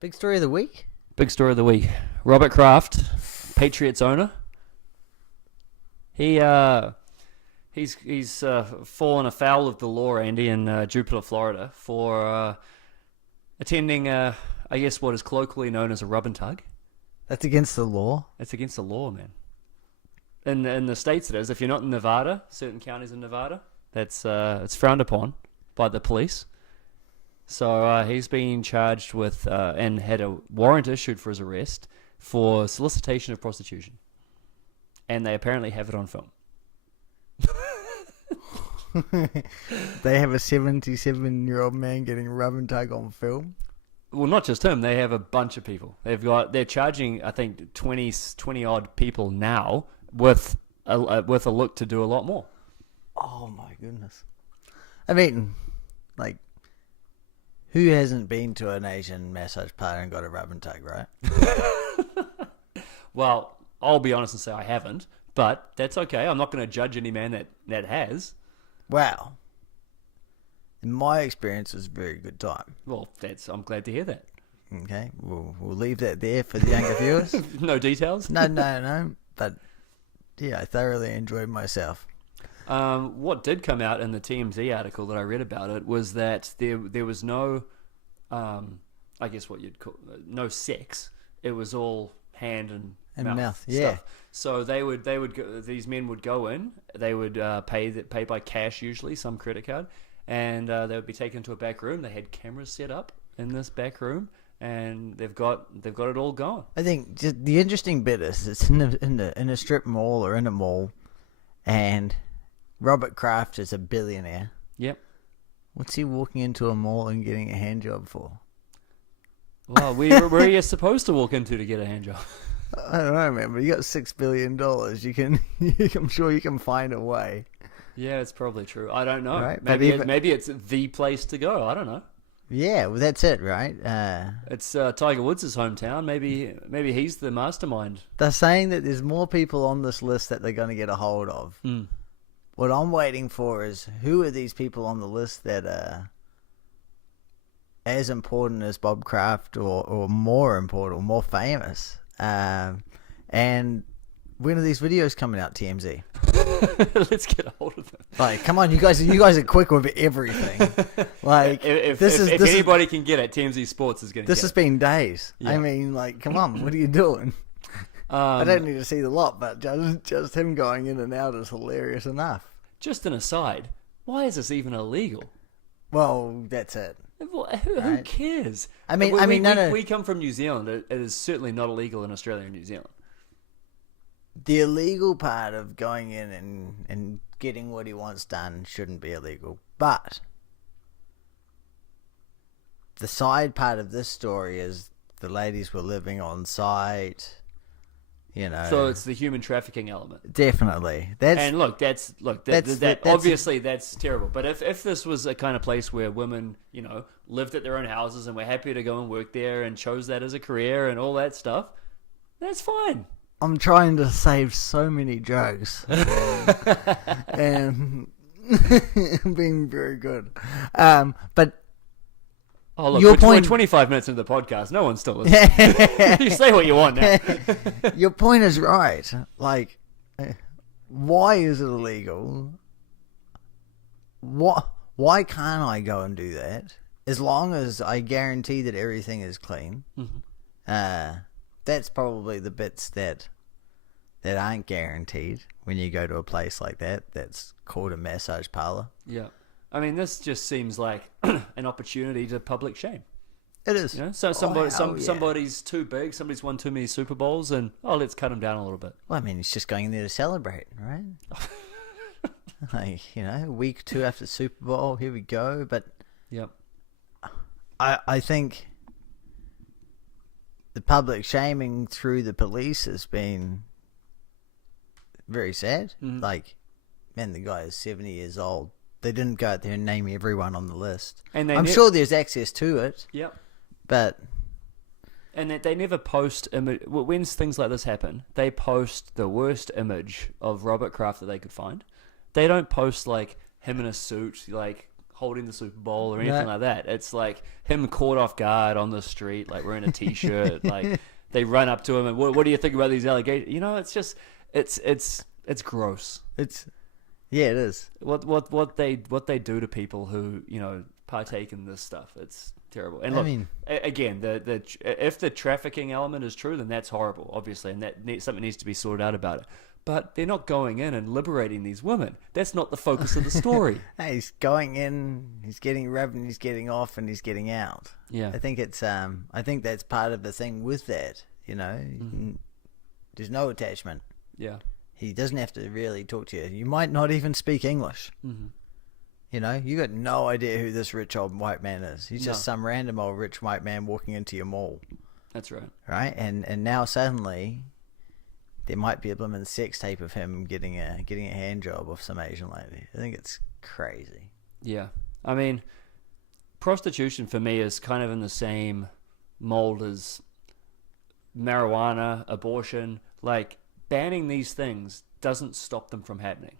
Big story of the week? Big story of the week. Robert Kraft, Patriots owner. He's fallen afoul of the law, Andy, in Jupiter, Florida, for attending, I guess, what is colloquially known as a rub and tug. That's against the law? It's against the law, man. In the States it is. If you're not in Nevada, certain counties in Nevada, that's it's frowned upon by the police. So he's been charged with and had a warrant issued for his arrest for solicitation of prostitution. And they apparently have it on film. They have a 77-year-old man getting rub and tug on film? Well, not just him. They have a bunch of people. They're charging, I think, 20 odd people now with a look to do a lot more. Oh my goodness. I mean, like, who hasn't been to an Asian massage parlor and got a rub and tug, right? Well, I'll be honest and say I haven't, but that's okay. I'm not going to judge any man that has. Wow. In my experience, it was a very good time. Well, I'm glad to hear that. Okay, we'll leave that there for the younger viewers. No details? No. But, yeah, I thoroughly enjoyed myself. What did come out in the TMZ article that I read about it was that there was no, I guess what you'd call, no sex. It was all hand and mouth yeah. stuff. So these men would go in, they would pay by cash usually, some credit card, and they would be taken to a back room. They had cameras set up in this back room, and they've got it all going. I think just the interesting bit is it's in a strip mall or in a mall, and Robert Kraft is a billionaire. Yep. What's he walking into a mall and getting a hand job for? Well, where are you supposed to walk into to get a hand job? I don't know, man, but you got $6 billion. I'm sure you can find a way. Yeah, it's probably true. I don't know. Right? Maybe it's the place to go. I don't know. Yeah, well, that's it, right? It's Tiger Woods' hometown. Maybe he's the mastermind. They're saying that there's more people on this list that they're going to get a hold of. Mm. What I'm waiting for is who are these people on the list that are as important as Bob Kraft or more important or more famous? And when are these videos coming out, TMZ? Let's get a hold of them. Like, come on, you guys are quick with everything. Like, if anybody can get it, TMZ Sports is going to get it. This has been days. Yeah. I mean, like, come on, what are you doing? I don't need to see the lot, but just him going in and out is hilarious enough. Just an aside, why is this even illegal? Well, that's it. Who cares? I mean, no. We come from New Zealand. It is certainly not illegal in Australia and New Zealand. The illegal part of going in and getting what he wants done shouldn't be illegal. But the side part of this story is the ladies were living on site. You know, so it's the human trafficking element. Definitely. That's obviously that's terrible. But if this was a kind of place where women, lived at their own houses and were happy to go and work there and chose that as a career and all that stuff, that's fine. I'm trying to save so many jokes and being very good. But oh, look, we're 25 minutes into the podcast. No one's still listening. You say what you want now. Your point is right. Like, why is it illegal? Why can't I go and do that? As long as I guarantee that everything is clean. Mm-hmm. That's probably the bits that aren't guaranteed when you go to a place like that. That's called a massage parlor. Yeah. I mean, this just seems like an opportunity to public shame. It is. So somebody's too big, somebody's won too many Super Bowls, and let's cut him down a little bit. Well, I mean, he's just going in there to celebrate, right? Like, a week or two after the Super Bowl, here we go. But yep. I think the public shaming through the police has been very sad. Mm-hmm. Like, man, the guy is 70 years old. They didn't go out there and name everyone on the list. And I'm sure there's access to it. Yep. But... And they never post... When things like this happen, they post the worst image of Robert Kraft that they could find. They don't post, like, him in a suit, like, holding the Super Bowl or anything like that. It's like him caught off guard on the street, like wearing a t-shirt. Like they run up to him and what do you think about these allegations? You know, it's just it's gross. It is. What they do to people who, you know, partake in this stuff. It's terrible. And look, again, if the trafficking element is true, then that's horrible, obviously, and something needs to be sorted out about it. But they're not going in and liberating these women. That's not the focus of the story. Hey, he's going in, he's getting rubbed, and he's getting off, and he's getting out. Yeah, I think it's I think that's part of the thing with that. You know, there's no attachment. Yeah, he doesn't have to really talk to you. You might not even speak English. You know, you got no idea who this rich old white man is. He's just some random old rich white man walking into your mall. That's right. Right, and now suddenly there might be a blooming sex tape of him getting a hand job off some Asian lady. I think it's crazy. Yeah, I mean, prostitution for me is kind of in the same mold as marijuana, abortion. Like, banning these things doesn't stop them from happening.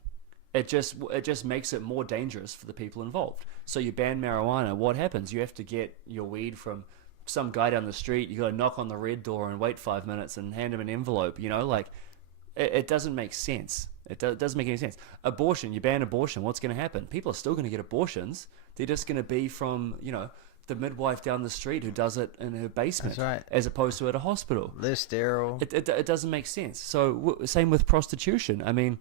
It just makes it more dangerous for the people involved. So you ban marijuana, what happens? You have to get your weed from some guy down the street. You got to knock on the red door and wait 5 minutes and hand him an envelope. You know, like it doesn't make sense. It doesn't make any sense. Abortion, you ban abortion. What's going to happen? People are still going to get abortions. They're just going to be from, you know, the midwife down the street who does it in her basement. That's right. As opposed to at a hospital. They're sterile. It doesn't make sense. So same with prostitution. I mean,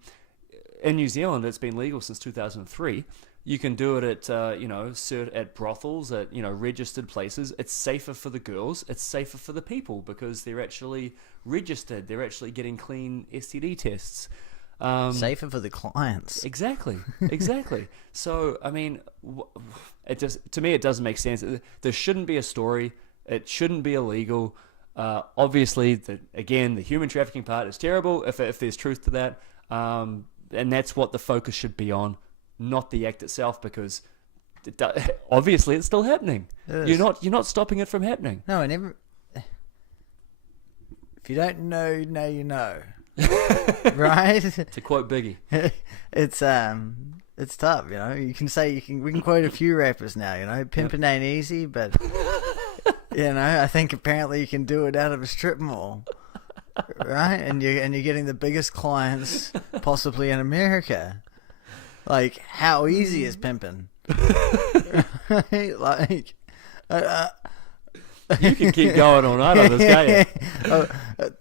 in New Zealand, it's been legal since 2003. You can do it at at brothels, at registered places. It's safer for the girls. It's safer for the people because they're actually registered. They're actually getting clean STD tests. Safer for the clients. Exactly. So I mean, to me it doesn't make sense. There shouldn't be a story. It shouldn't be illegal. Obviously, the human trafficking part is terrible. If there's truth to that. And that's what the focus should be on, not the act itself, because obviously it's still happening. You're not stopping it from happening. No, if you don't know, now you know, right? To quote Biggie, it's tough. You know, we can quote a few rappers now. You know, pimping ain't easy, but you know, I think apparently you can do it out of a strip mall. Right, and you're getting the biggest clients possibly in America. Like, how easy is pimping? Right? Like, you can keep going all night on this, can't you?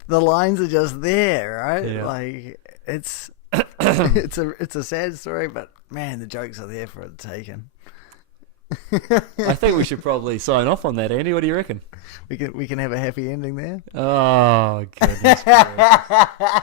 The lines are just there, right? Yeah. Like, it's a sad story, but man, the jokes are there for the taking. I think we should probably sign off on that, Andy. What do you reckon? We can have a happy ending there. Oh, goodness gracious.